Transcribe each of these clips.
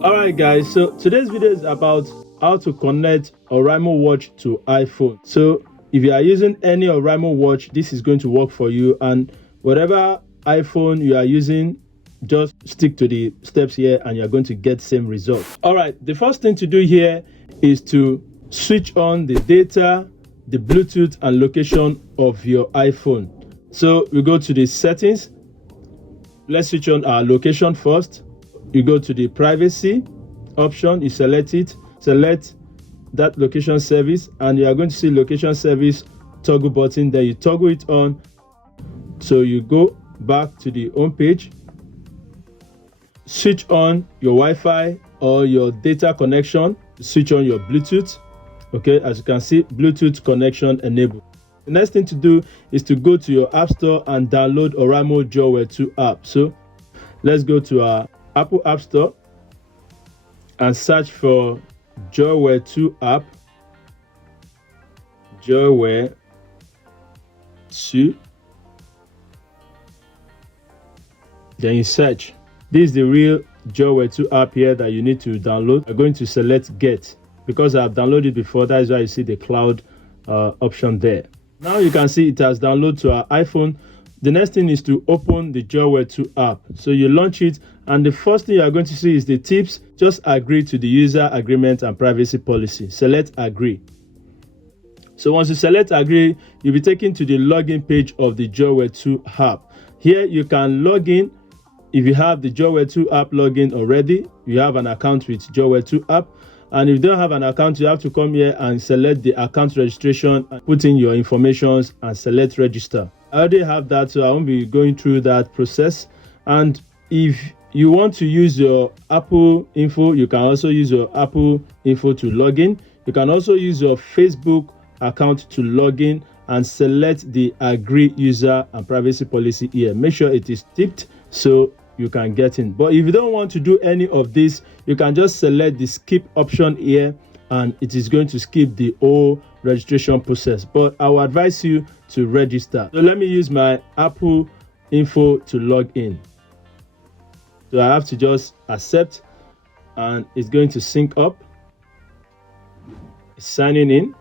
Alright guys, so today's video is about how to connect Oraimo watch to iPhone. So if you are using any Oraimo watch, this is going to work for you, and whatever iPhone you are using, just stick to the steps here and you're going to get same result. Alright, the first thing to do here is to switch on the data, the Bluetooth and location of your iPhone. So we go to the settings. Let's switch on our location first. You go to the privacy option, you select it, select that location service, and you are going to see location service toggle button. Then you toggle it on. So you go back to the home page, switch on your Wi-Fi or your data connection, switch on your Bluetooth. Okay, as you can see, Bluetooth connection enabled. The next thing to do is to go to your app store and download Oraimo JoyWear 2 app. So let's go to our Apple App Store and search for JoyWear 2 app. JoyWear 2. Then you search. This is the real JoyWear 2 app here that you need to download. I'm going to select Get because I've downloaded before. That is why you see the cloud option there. Now you can see it has downloaded to our iPhone. The next thing is to open the JoyWear 2 app. So you launch it, and the first thing you are going to see is the tips. Just agree to the user agreement and privacy policy. Select agree. So once you select agree, you'll be taken to the login page of the JoyWear 2 app. Here you can log in. If you have the JoyWear 2 app login already, you have an account with JoyWear 2 app. And if you don't have an account, you have to come here and select the account registration and put in your information and select register. I already have that, so I won't be going through that process. And if you want to use your Apple info, you can also use your Apple info to log in. You can also use your Facebook account to log in and select the agree user and privacy policy here. Make sure it is ticked so you can get in. But if you don't want to do any of this, you can just select the skip option here, and it is going to skip the whole registration process. But I will advise you to register. So let me use my Apple info to log in. So I have to just accept, and it's going to sync up. It's signing in.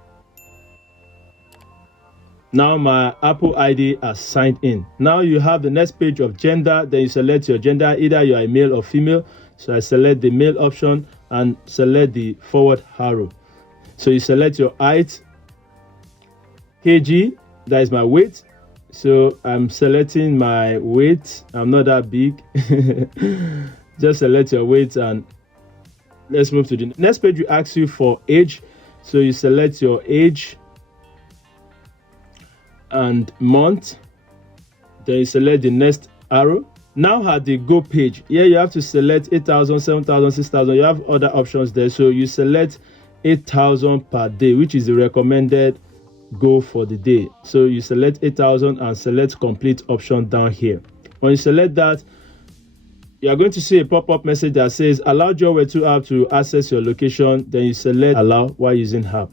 Now my Apple ID has signed in. Now you have the next page of gender. Then you select your gender, either you are a male or female. So I select the male option and select the forward arrow. So you select your height, kg, that is my weight. So I'm selecting my weight. I'm not that big. Just select your weight, and let's move to the next page. You ask you for age. So you select your age and month. Then you select the next arrow. Now at the go page, here you have to select 8,000, 7,000, 6,000. You have other options there. So you select 8,000 per day, which is the recommended go for the day. So you select 8,000 and select complete option down here. When you select that, you are going to see a pop-up message that says allow JoyWear 2 app to access your location. Then you select allow while using app.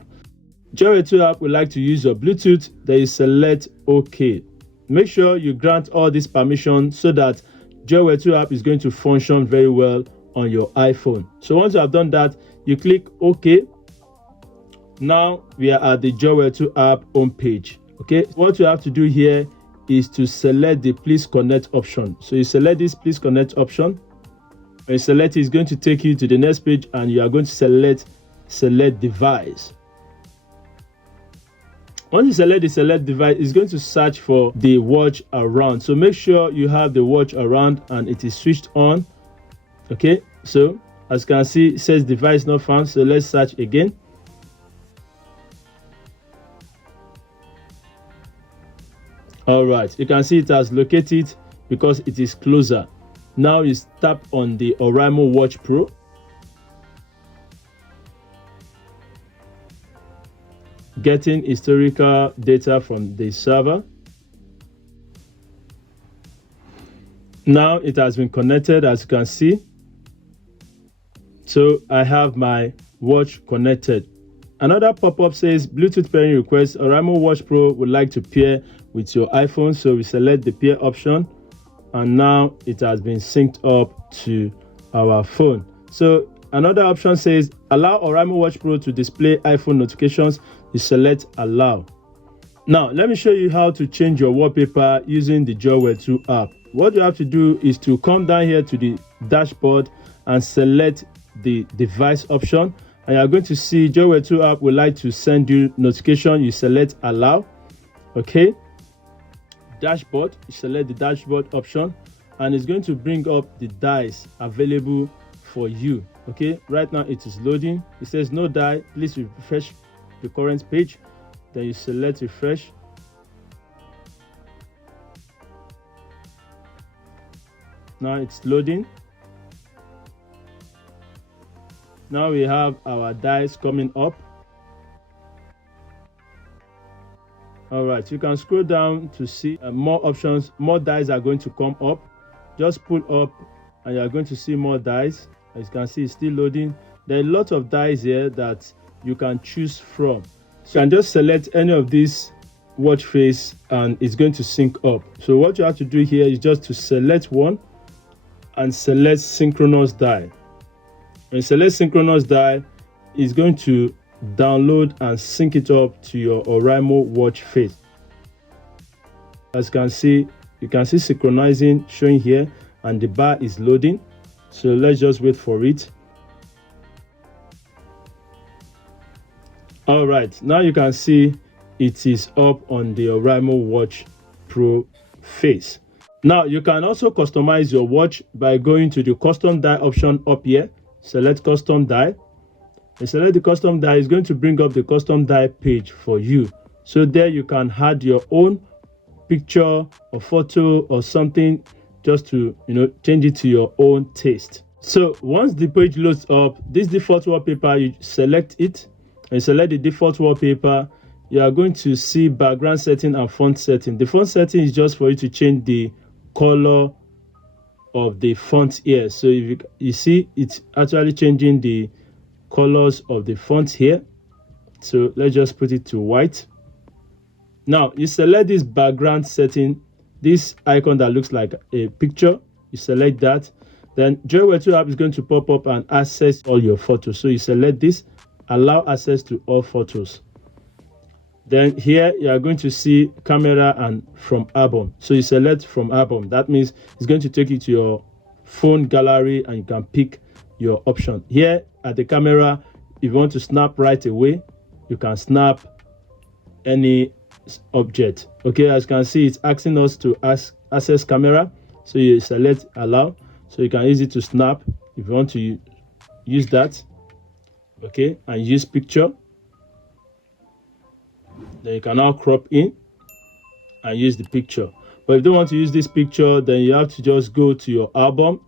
JoyWear 2 app would like to use your Bluetooth. Then you select OK. Make sure you grant all this permission so that JoyWear 2 app is going to function very well on your iPhone. So once you have done that, you click OK. Now we are at the JoyWear 2 app home page. Okay, what you have to do here is to select the please connect option. So you select this please connect option. When you select it, it's going to take you to the next page, and you are going to select device. Once you select the select device, it's going to search for the watch around. So make sure you have the watch around and it is switched on. Okay, so as you can see, it says device not found. So let's search again. All right, you can see it has located because it is closer. Now you tap on the Oraimo Watch Pro. Getting historical data from the server. Now it has been connected, as you can see. So I have my watch connected. Another pop-up says Bluetooth pairing request. Oraimo Watch Pro would like to pair with your iPhone. So we select the pair option, and now it has been synced up to our phone. So Another option says allow Oraimo Watch Pro to display iPhone notifications. You select allow. Now let me show you how to change your wallpaper using the JoyWear 2 app. What you have to do is to come down here to the dashboard and select the device option, and you're going to see JoyWear 2 app would like to send you notification. You select allow. Okay, dashboard, you select the dashboard option, and it's going to bring up the dies available for you. Okay, right now it is loading. It says no die, please refresh the current page. Then you select refresh. Now it's loading. Now we have our dies coming up. All right, you can scroll down to see more options. More dies are going to come up. Just pull up and you're going to see more dies. As you can see, it's still loading. There are a lot of dies here that you can choose from. So you can just select any of these watch face and it's going to sync up. So what you have to do here is just to select one and select synchronous die. When you select synchronous die, it's going to download and sync it up to your Oraimo watch face. As you can see synchronizing showing here, and the bar is loading. So let's just wait for it. All right, now you can see it is up on the Oraimo Watch Pro face. Now you can also customize your watch by going to the custom die option up here. Select custom die. And select the custom die. Is going to bring up the custom die page for you. So there you can add your own picture or photo or something, just to change it to your own taste. So once the page loads up, this default wallpaper, you select it and select the default wallpaper. You are going to see background setting and font setting. The font setting is just for you to change the color of the font here. So if you see, it's actually changing the colors of the font here. So let's just put it to white. Now you select this background setting, this icon that looks like a picture. You select that. Then JoyWear 2 app is going to pop up and access all your photos. So you select this, allow access to all photos. Then here you are going to see camera and from album. So you select from album. That means it's going to take you to your phone gallery and you can pick your option. Here at the camera, if you want to snap right away, you can snap any object. Okay, as you can see, it's asking us to access camera. So you select allow. So you can use it to snap if you want to use that. Okay, and use picture. Then you can now crop in and use the picture. But if you don't want to use this picture, then you have to just go to your album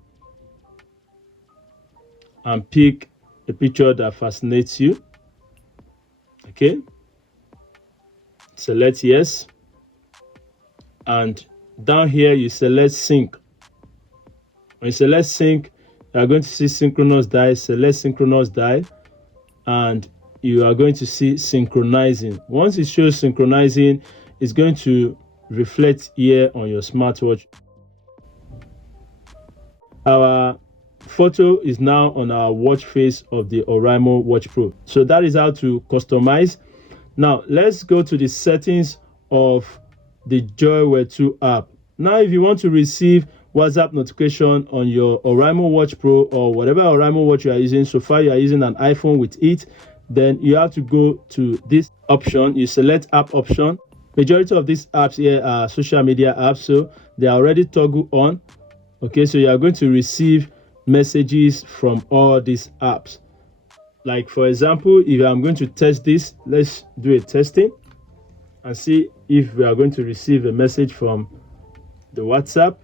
and pick a picture that fascinates you. Okay, select yes, and down here you select sync. When you select sync, you are going to see synchronous die. Select synchronous die and you are going to see synchronizing. Once it shows synchronizing, it's going to reflect here on your smartwatch. Our photo is now on our watch face of the Oraimo Watch Pro. So that is how to customize. Now let's go to the settings of the JoyWear 2 app. Now if you want to receive WhatsApp notification on your Oraimo Watch Pro or whatever Oraimo watch you are using, so far you are using an iPhone with it, then you have to go to this option. You select app option. Majority of these apps here are social media apps, so they are already toggled on. Okay, so you are going to receive messages from all these apps. Like for example, if I'm going to test this, let's do a testing and see if we are going to receive a message from the WhatsApp.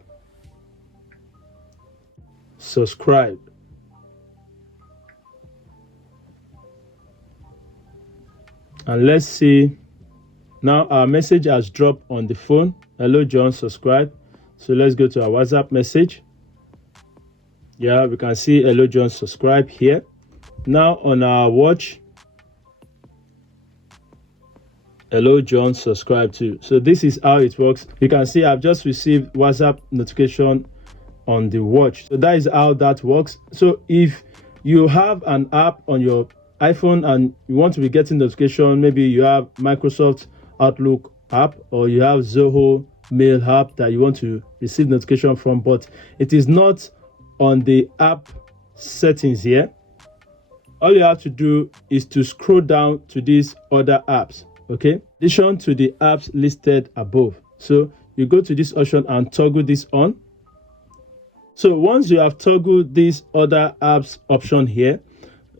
Subscribe. And let's see. Now our message has dropped on the phone. Hello John, subscribe. So let's go to our WhatsApp message. Yeah, we can see hello John, subscribe here. Now on our watch, hello John, subscribe too. So this is how it works. You can see I've just received WhatsApp notification on the watch. So that is how that works. So if you have an app on your iPhone and you want to be getting notification, maybe you have Microsoft Outlook app or you have Zoho Mail app that you want to receive notification from, but it is not on the app settings here. All you have to do is to scroll down to these other apps, okay, in addition to the apps listed above. So you go to this option and toggle this on. So once you have toggled this other apps option here,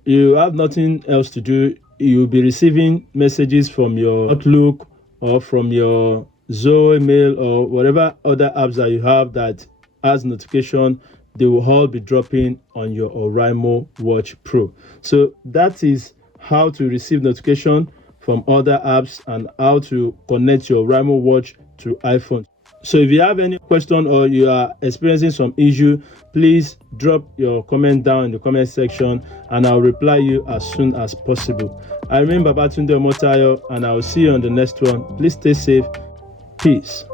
you have nothing else to do. You'll be receiving messages from your Outlook or from your Zoho Mail or whatever other apps that you have that has notification. They will all be dropping on your Oraimo Watch Pro. So that is how to receive notification from other apps and how to connect your Oraimo Watch to iPhone. So if you have any question or you are experiencing some issue, please drop your comment down in the comment section and I'll reply you as soon as possible. I remain Babatunde Omotayo and I will see you on the next one. Please stay safe. Peace.